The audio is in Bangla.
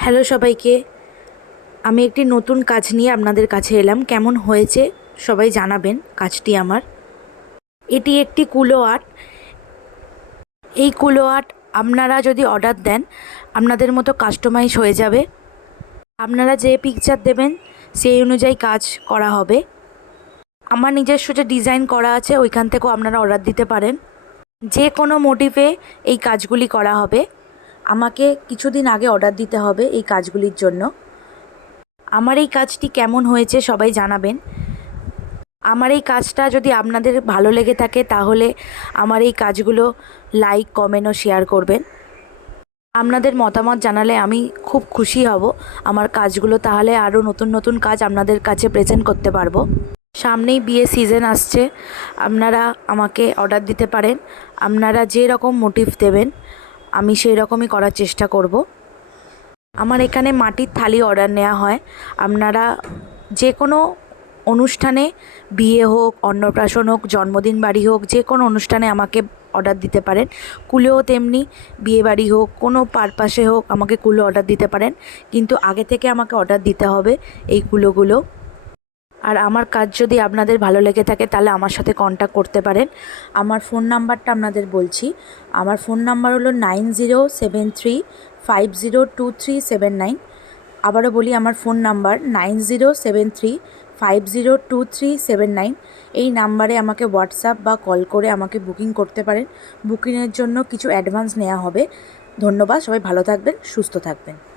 হ্যালো সবাইকে। আমি একটি নতুন কাজ নিয়ে আপনাদের কাছে এলাম। কেমন হয়েছে সবাই জানাবেন কাজটি আমার। এটি একটি কুলো আর্ট। এই কুলো আর্ট আপনারা যদি অর্ডার দেন আপনাদের মতো কাস্টমাইজ হয়ে যাবে। আপনারা যে পিকচার দেবেন সেই অনুযায়ী কাজ করা হবে। আমার নিজস্ব যে ডিজাইন করা আছে ওইখান থেকেও আপনারা অর্ডার দিতে পারেন। যে কোনো মোটিভে এই কাজগুলি করা হবে। আমাকে কিছুদিন আগে অর্ডার দিতে হবে এই কাজগুলির জন্য। আমার এই কাজটি কেমন হয়েছে সবাই জানাবেন। আমার এই কাজটা যদি আপনাদের ভালো লেগে থাকে তাহলে আমার এই কাজগুলো লাইক, কমেন্ট ও শেয়ার করবেন। আপনাদের মতামত জানালে আমি খুব খুশি হব। আমার কাজগুলো তাহলে আরও নতুন নতুন কাজ আপনাদের কাছে প্রেজেন্ট করতে পারবো। সামনেই বিয়ে সিজন আসছে, আপনারা আমাকে অর্ডার দিতে পারেন। আপনারা যে রকম মোটিভ দেবেন আমি সেই রকমই করার চেষ্টা করব। আমার এখানে মাটির থালি অর্ডার নেওয়া হয়। আপনারা যে কোনো অনুষ্ঠানে, বিয়ে হোক, অন্নপ্রাশন হোক, জন্মদিন বাড়ি হোক, যে কোনো অনুষ্ঠানে আমাকে অর্ডার দিতে পারেন। কুলোও তেমনি, বিয়ে বাড়ি হোক, কোনো পারপাসে হোক আমাকে কুলো অর্ডার দিতে পারেন, কিন্তু আগে থেকে আমাকে অর্ডার দিতে হবে এই কুলোগুলো। আর আমার কাজ যদি আপনাদের ভালো লেগে থাকে তাহলে আমার সাথে কন্ট্যাক্ট করতে পারেন। আমার ফোন নাম্বারটা আপনাদের বলছি। আমার ফোন নাম্বার হলো 9073502379। আবারও বলি, আমার ফোন নাম্বার 9073502379। এই নাম্বারে আমাকে হোয়াটসঅ্যাপ বা কল করে আমাকে বুকিং করতে পারেন। বুকিংয়ের জন্য কিছু অ্যাডভান্স নেওয়া হবে। ধন্যবাদ। সবাই ভালো থাকবেন, সুস্থ থাকবেন।